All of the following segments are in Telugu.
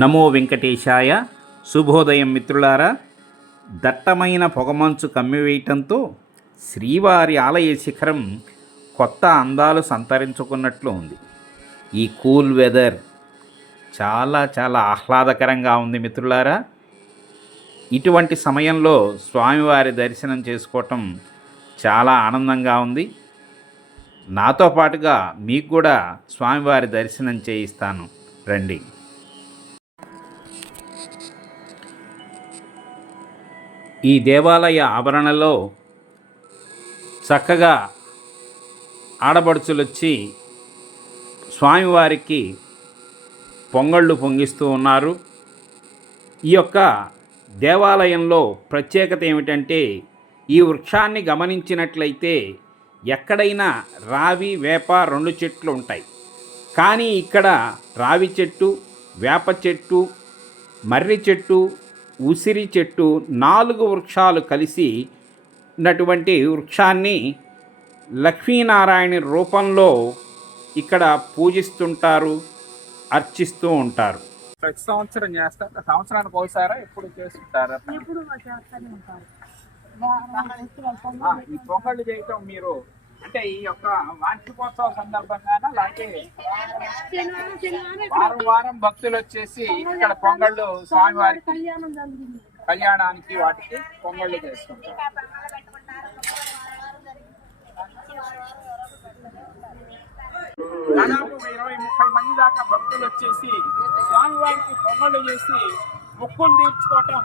నమో వెంకటేశాయ. శుభోదయం మిత్రులారా. దట్టమైన పొగమంచు కమ్మివేయటంతో శ్రీవారి ఆలయ శిఖరం కొత్త అందాలు సంతరించుకున్నట్లు ఉంది. ఈ కూల్ వెదర్ చాలా చాలా ఆహ్లాదకరంగా ఉంది మిత్రులారా. ఇటువంటి సమయంలో స్వామివారి దర్శనం చేసుకోవటం చాలా ఆనందంగా ఉంది. నాతో పాటుగా మీకు కూడా స్వామివారి దర్శనం చేయిస్తాను, రండి. ఈ దేవాలయ ఆవరణలో చక్కగా ఆడబడుచులు వచ్చి స్వామివారికి పొంగళ్ళు పొంగిస్తూ ఉన్నారు. ఈ యొక్క దేవాలయంలో ప్రత్యేకత ఏమిటంటే, ఈ వృక్షాన్ని గమనించినట్లయితే ఎక్కడైనా రావి వేప రెండు చెట్లు ఉంటాయి, కానీ ఇక్కడ రావి చెట్టు, వేప చెట్టు, మర్రి చెట్టు, ఉసిరి చెట్టు 4 వృక్షాలు కలిసి ఉన్నటువంటి వృక్షాన్ని లక్ష్మీనారాయణ రూపంలో ఇక్కడ పూజిస్తుంటారు, అర్చిస్తూ ఉంటారు. ప్రతి సంవత్సరం చేస్తారు, సంవత్సరానికి ఒకసారా ఎప్పుడు చేస్తుంటారా? ఈ పొంగళ్ళు చేయటం మీరు అంటే ఈ యొక్క వార్షికోత్సవ సందర్భంగానా, లేకపోతే వారం భక్తులు వచ్చేసి ఇక్కడ పొంగళ్ళు స్వామివారికి కళ్యాణానికి వాటికి పొంగళ్ళు చేసుకుంటారు? దాదాపు 20-30 మంది దాకా భక్తులు వచ్చేసి స్వామివారికి పొంగళ్ళు చేసి మొక్కులు తీర్చుకోవటం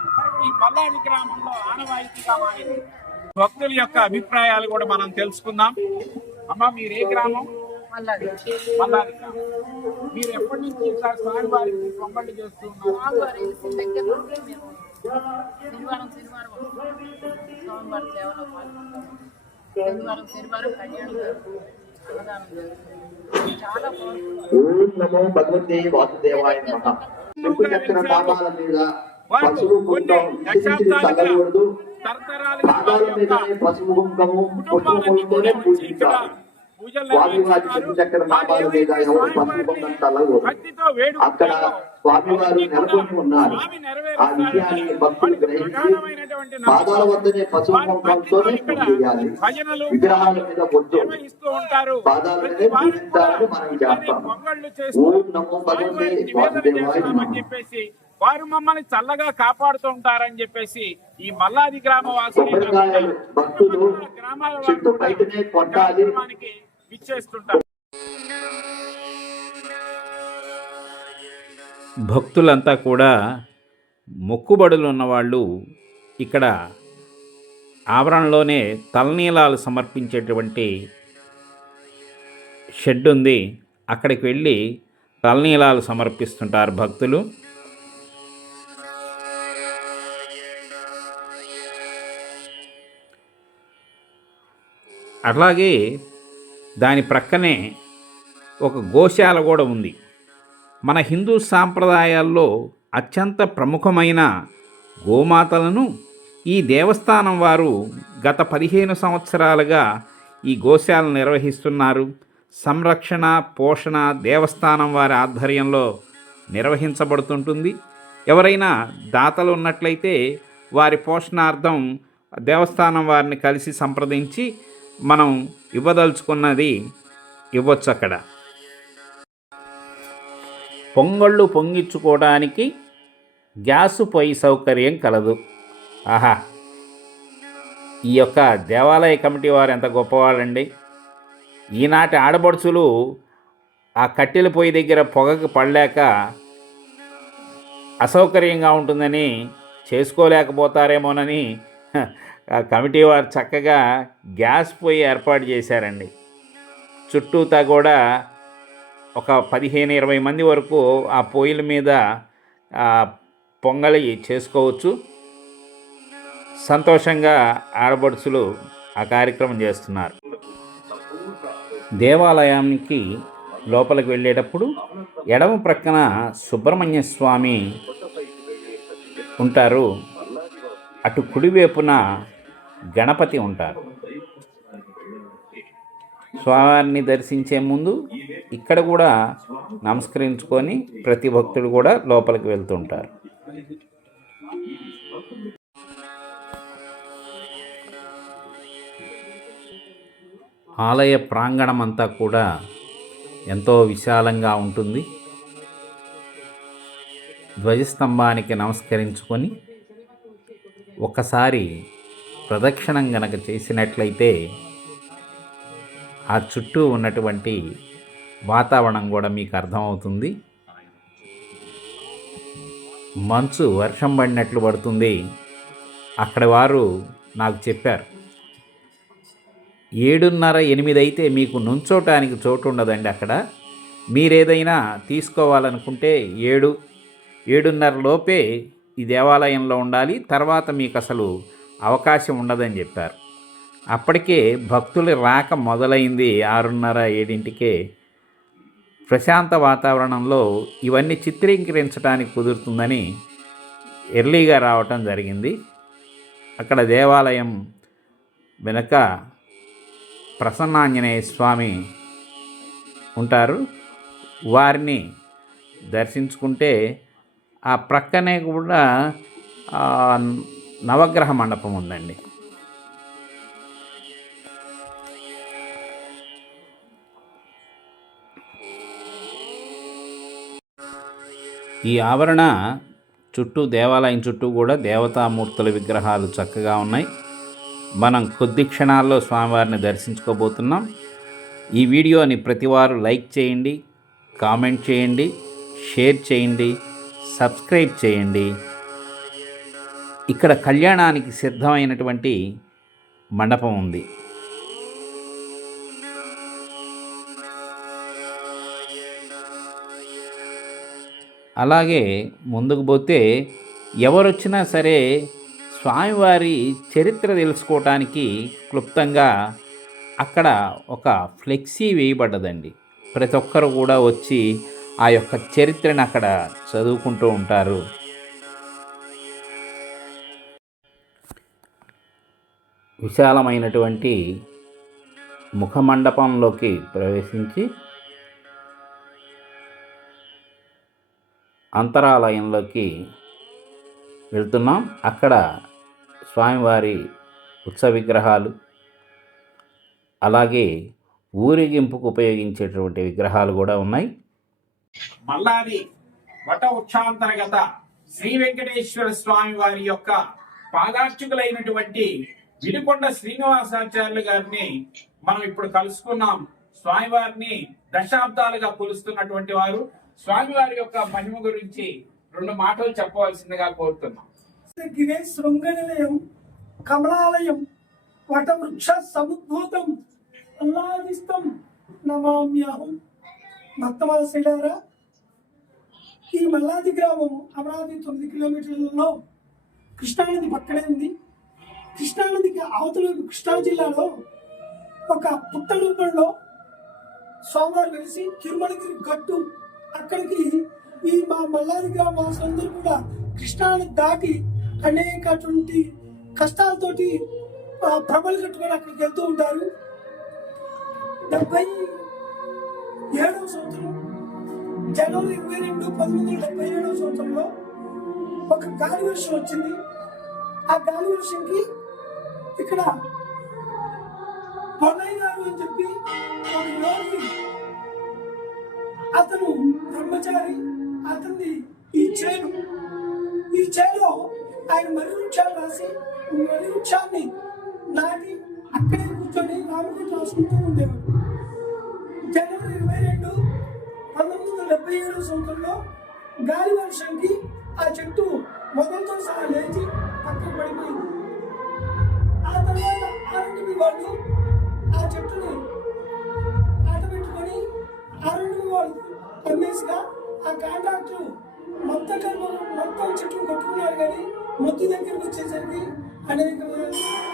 ఈ మల్లాది గ్రామంలో ఆనవాయితీగా మారింది. భక్తుల యొక్క అభిప్రాయాలు కూడా మనం తెలుసుకుందాం. అమ్మ, మీరు ఏ గ్రామం? మల్లాది గ్రామం. మీరు ఎప్పటి నుంచి స్వామివారికి పొంగళ్ళు చేస్తున్నారు? నమో భగవతే వాసుదేవాయ నమః. చెట్టు చక్కెర పాదాల మీద పసుపు కుంకం చల్లకూడదు. పాదాల మీద పసుపు కుంకము పుష్పములతోనే పూజించాలి. స్వామివారి చెట్టు చక్కెర పాదాల మీద ఎవరు పసుపు కుంకం చల్లకూడదు. అక్కడ స్వామివారు నెలకొని ఉన్నారు. ఆ విషయాన్ని భక్తులు గ్రహించి పాదాల వద్దనే పసుపు కుంకంతోనే పూజ చేయాలి. విగ్రహాల మీద వద్దు, పాదాల మీదే పూజించాలని మనం చేస్తాం. ఓం నమో భగవతే వాసుదేవాయ నమః. వారు మమ్మల్ని చల్లగా కాపాడుతుంటారని చెప్పేసి ఈ మల్లాది గ్రామవాసులు భక్తులు చెట్టు బయటనే కొట్టాలి ఇచ్చేస్తుంటారు. భక్తులంతా కూడా మొక్కుబడులు ఉన్నవాళ్ళు ఇక్కడ ఆవరణలోనే తలనీలాలు సమర్పించేటువంటి షెడ్ ఉంది. అక్కడికి వెళ్ళి తలనీలాలు సమర్పిస్తుంటారు భక్తులు. అట్లాగే దాని ప్రక్కనే ఒక గోశాల కూడా ఉంది. మన హిందూ సాంప్రదాయాల్లో అత్యంత ప్రముఖమైన గోమాతలను ఈ దేవస్థానం వారు గత 15 సంవత్సరాలుగా ఈ గోశాలను నిర్వహిస్తున్నారు. సంరక్షణ, పోషణ దేవస్థానం వారి ఆధ్వర్యంలో నిర్వహించబడుతుంటుంది. ఎవరైనా దాతలు ఉన్నట్లయితే వారి పోషణార్థం దేవస్థానం వారిని కలిసి సంప్రదించి మనం ఇవ్వదలుచుకున్నది ఇవ్వచ్చు. అక్కడ పొంగళ్ళు పొంగించుకోవడానికి గ్యాసు పొయ్యి సౌకర్యం కలదు. ఆహా, ఈ యొక్క దేవాలయ కమిటీ వారు ఎంత గొప్పవాళ్ళండి. ఈనాటి ఆడపడుచులు ఆ కట్టెల పొయ్యి దగ్గర పొగకు పడలేక అసౌకర్యంగా ఉంటుందని చేసుకోలేకపోతారేమోనని ఆ కమిటీ వారు చక్కగా గ్యాస్ పొయ్యి ఏర్పాటు చేశారండి. చుట్టూతా కూడా ఒక 15-20 మంది వరకు ఆ పొయ్యిల మీద పొంగలి చేసుకోవచ్చు. సంతోషంగా ఆడపడుచులు ఆ కార్యక్రమం చేస్తున్నారు. దేవాలయానికి లోపలికి వెళ్ళేటప్పుడు ఎడమ ప్రక్కన సుబ్రహ్మణ్య స్వామి ఉంటారు, అటు కుడివైపున గణపతి ఉంటారు. స్వామివారిని దర్శించే ముందు ఇక్కడ కూడా నమస్కరించుకొని ప్రతి భక్తుడు కూడా లోపలికి వెళ్తుంటారు. ఆలయ ప్రాంగణం అంతా కూడా ఎంతో విశాలంగా ఉంటుంది. ధ్వజస్తంభానికి నమస్కరించుకొని ఒకసారి ప్రదక్షిణం గనక చేసినట్లయితే ఆ చుట్టూ ఉన్నటువంటి వాతావరణం కూడా మీకు అర్థమవుతుంది. మంచు వర్షం పడినట్లు పడుతుంది. అక్కడ వారు నాకు చెప్పారు 7:30, 8 అయితే మీకు నుంచోటానికి చోటు ఉండదండి. అక్కడ మీరేదైనా తీసుకోవాలనుకుంటే 7:30 లోపే ఈ దేవాలయంలో ఉండాలి, తర్వాత మీకు అసలు అవకాశం ఉండదని చెప్పారు. అప్పటికే భక్తుల రాక మొదలైంది 6:30, 7కే. ప్రశాంత వాతావరణంలో ఇవన్నీ చిత్రీకరించడానికి కుదురుతుందని ఎర్లీగా రావటం జరిగింది. అక్కడ దేవాలయం వెనక ప్రసన్నాంజనేయ స్వామి ఉంటారు. వారిని దర్శించుకుంటే ఆ ప్రక్కనే కూడా నవగ్రహ మండపం ఉందండి. ఈ ఆవరణ చుట్టూ, దేవాలయం చుట్టూ కూడా దేవతామూర్తుల విగ్రహాలు చక్కగా ఉన్నాయి. మనం కొద్ది క్షణాల్లో స్వామివారిని దర్శించుకోబోతున్నాం. ఈ వీడియోని ప్రతివారు లైక్ చేయండి, కామెంట్ చేయండి, షేర్ చేయండి, సబ్స్క్రైబ్ చేయండి. ఇక్కడ కళ్యాణానికి సిద్ధమైనటువంటి మండపం ఉంది. అలాగే ముందుకు పోతే ఎవరొచ్చినా సరే స్వామివారి చరిత్ర తెలుసుకోవటానికి క్లుప్తంగా అక్కడ ఒక ఫ్లెక్సీ వేయబడ్డదండి. ప్రతి ఒక్కరు కూడా వచ్చి ఆ యొక్క చరిత్రను అక్కడ చదువుకుంటూ ఉంటారు. విశాలమైనటువంటి ముఖమండపంలోకి ప్రవేశించి అంతరాలయంలోకి వెళ్తున్నాం. అక్కడ స్వామివారి ఉత్సవ విగ్రహాలు, అలాగే ఊరేగింపుకు ఉపయోగించేటువంటి విగ్రహాలు కూడా ఉన్నాయి. మల్లాది వట వృక్షాంతర్గత శ్రీ వెంకటేశ్వర స్వామి వారి యొక్క పాదార్చకులైనటువంటి వినుకొండ శ్రీనివాసాచార్యులు గారిని మనం ఇప్పుడు కలుసుకున్నాం. స్వామివారిని దశాబ్దాలుగా కొలుస్తున్నటువంటి వారు. స్వామివారి యొక్క మహిమ గురించి 2 మాటలు చెప్పవలసిందిగా కోరుతున్నాం. శృంగనిలయం కమలాలయం వటవృక్ష సముద్భూతం అల్లాదిస్తం నమామ్యహం. భక్తమాల శ్రీలారా, ఈ మల్లాది గ్రామం అమరావతి 9 కిలోమీటర్లలో కృష్ణానది పక్కనే ఉంది. కృష్ణానదికి అవతల కృష్ణా జిల్లాలో ఒక పుట్ట రూపంలో స్వామివారు వెలిసి తిరుమలగిరి గట్టు, అక్కడికి ఈ మా మల్లాది గ్రామవాసులందరూ కూడా కృష్ణానది దాటి అనేకటువంటి కష్టాలతోటి ప్రభలు కట్టుకొని అక్కడికి వెళ్తూ ఉంటారు. 77వ సంవత్సరం జనవరి 22, 1977వ సంవత్సరంలో ఒక గాలి వర్షం వచ్చింది. ఆ గాలి వర్షంకి ఇక్కడ పొన్నయ్య గారు అని చెప్పి ఒక యోగి, అతను బ్రహ్మచారి, అతన్ని ఈ చేలో ఆయన మర్రి వృక్షాలు రాసి మర్రి వృక్షాన్ని నాటి అక్కడే కూర్చొని రాముడు రాసుకుంటూ ఉండేవాడు. జనవరి 22, 1977వ సంవత్సరంలో గాలి వర్షంకి ఆ చెట్టు మొదలతో సహా లేచి పక్కన పడిపోయింది. ఆ తర్వాత ఆర్ఎండ్బి వాళ్ళు ఆ చెట్టుని ఆట పెట్టుకొని ఆర్ఎండ్బి వాళ్ళు అమ్మేసిగా ఆ కాంట్రాక్టర్ మొత్తం చెట్లు కొట్టుకున్నారు. కానీ మొత్తం దగ్గరకు వచ్చేసరికి అనేక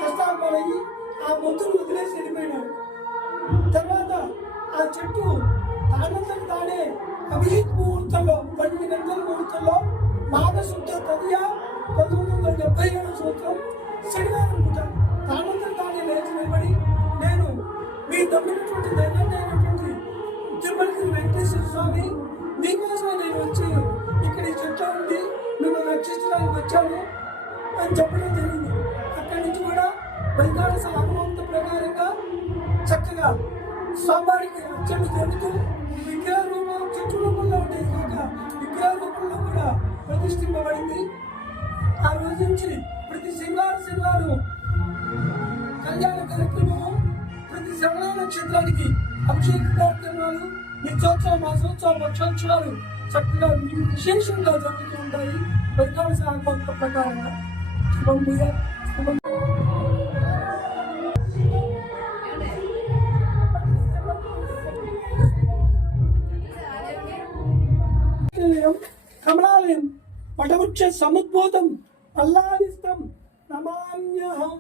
కష్టాలు పాలయ్యి ఆ మొత్తును వదిలేసి వెళ్ళిపోయినాడు. తర్వాత ఆ చెట్టు తానంతకు తానే అభిజిత్ ముహూర్తంలో 12 గంటల ముహూర్తంలో మాఘశుద్ధ తదియ 1977వ సంవత్సరం శనివారం పూట తానంతకు తానే లేచి నిలబడి, నేను మీ నమ్మినటువంటి దైవాన్ని అయినటువంటి తిరుమలగిరి రక్షించడానికి వచ్చాను అని చెప్పడం జరిగింది. అక్కడి నుంచి కూడా వైకాల ఆగమంత ప్రకారంగా చక్కగా స్వామివారికి అర్చన జరుగుతూ విగ్రహ రూపం చెట్టు రూపంలో ఉండేది కాక విగ్రహ రూపంలో కూడా ప్రతిష్ఠింపబడింది. ఆ రోజు నుంచి ప్రతి శనివారం కళ్యాణ కార్యక్రమం, ప్రతి శ్రవణ నక్షత్రానికి అభిషేక కార్యక్రమాలు, నిత్యోత్సవ మాసోత్సవ పక్షోత్సవాలు చక్కగా విశేషంగా జరుగుతూ ఉంటాయి. వైకాల ఆగమంత ప్రకారంగా శుభం భూయా శుభం. కమలాలయం వటవృక్ష సముద్భూతం అల్లాదిస్తం నమామ్యహం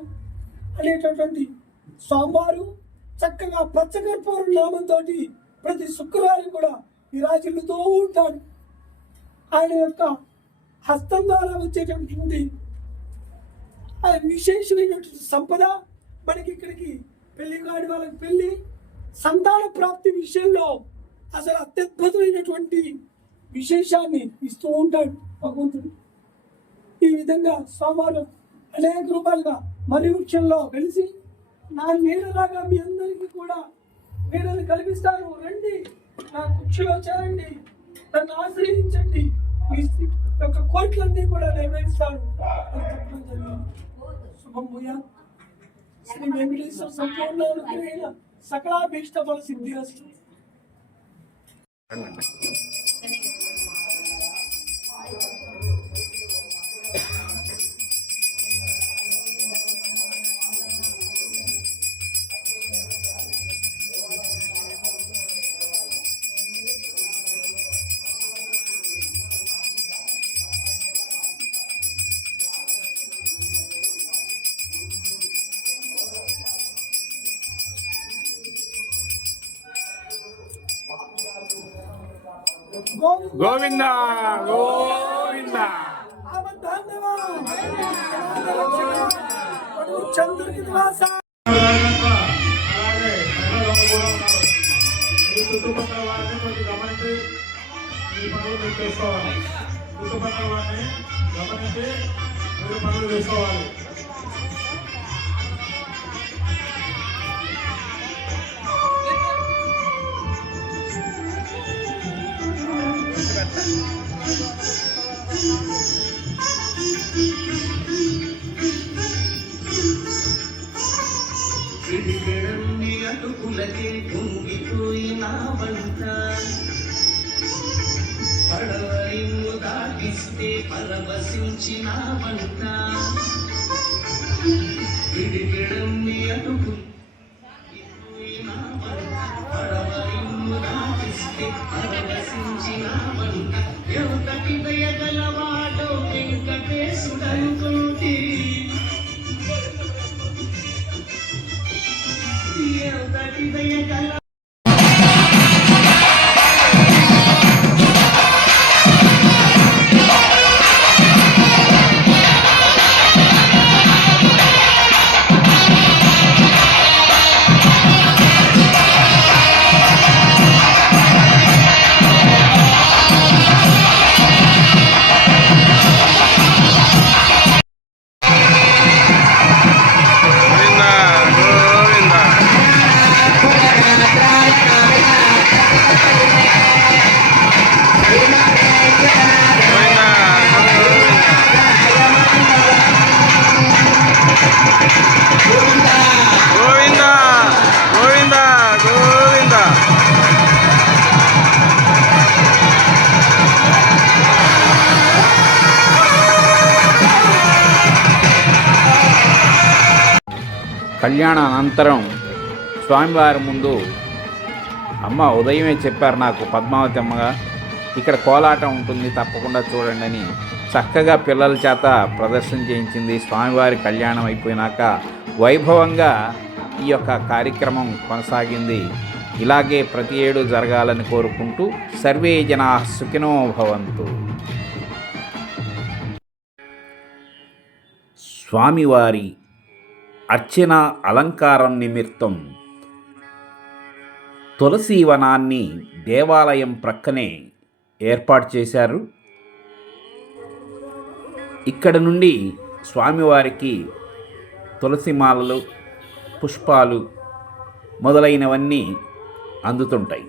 అనేటటువంటి స్వామివారు చక్కగా పచ్చకర్పూరం నామంతో ప్రతి శుక్రవారం కూడా విరాజిల్లుతూ ఉంటాడు. ఆయన యొక్క హస్తం ద్వారా వచ్చేటటువంటి విశేషమైనటువంటి సంపద మనకి ఇక్కడికి పెళ్లి కాని వాళ్ళకి పెళ్లి, సంతాన ప్రాప్తి విషయంలో అసలు అత్యద్భుతమైనటువంటి విశేషాన్ని ఇస్తూ ఉంటాడు భగవంతుడు. ఈ విధంగా సోమవారం అనేక రూపాయలుగా మరి వృక్షంలో వెలిసి నా నీడలాగా మీ అందరికీ కూడా నీడని కల్పిస్తాను, రండి నా కుక్షలో చేరండి, నన్ను ఆశ్రయించండి, మీ యొక్క కోట్లన్నీ కూడా నెరవేరుస్తాను అని చెప్పడం జరిగింది. శుభం భూయా. శ్రీ వెంకటేశ్వర సంపూర్ణ అనుగ్రహేణ సకలాభీష్ట ఫల సిద్ధి అస్తు. గోవింద గోవింద. చంద్రుడి నివాస చుట్టుపక్కల వారిని కొంచెం గమనించి మీ పనులు మీరు చేసుకోవాలి. చుట్టుపక్కల వారిని గమనించి మీరు పనులు చేసుకోవాలి. అటుకులకే పొంగిపోయిన వంట పడవలిము దాటిస్తే పరవశించిన వంట విడిగిడమ్మి అటుకు పడవలిము దాటిస్తే పరవశించిన వంట ఎవతటి దయగలవాడో వెంకటేశుడనుకోటి ఎవతటి దయగల కళ్యాణ అనంతరం స్వామివారి ముందు అమ్మ ఉదయమే చెప్పారు నాకు, పద్మావతి అమ్మగా ఇక్కడ కోలాటం ఉంటుంది తప్పకుండా చూడండి అని చక్కగా పిల్లల చేత ప్రదర్శన చేయించింది. స్వామివారి కళ్యాణం అయిపోయినాక వైభవంగా ఈ యొక్క కార్యక్రమం కొనసాగింది. ఇలాగే ప్రతి ఏడు జరగాలని కోరుకుంటూ సర్వే జనా సుఖినో భవంతు. స్వామివారి అర్చన అలంకారం నిమిత్తం తులసీవనాన్ని దేవాలయం ప్రక్కనే ఏర్పాటు చేశారు. ఇక్కడ నుండి స్వామివారికి తులసి మాలలు, పుష్పాలు మొదలైనవన్నీ అందుతుంటాయి.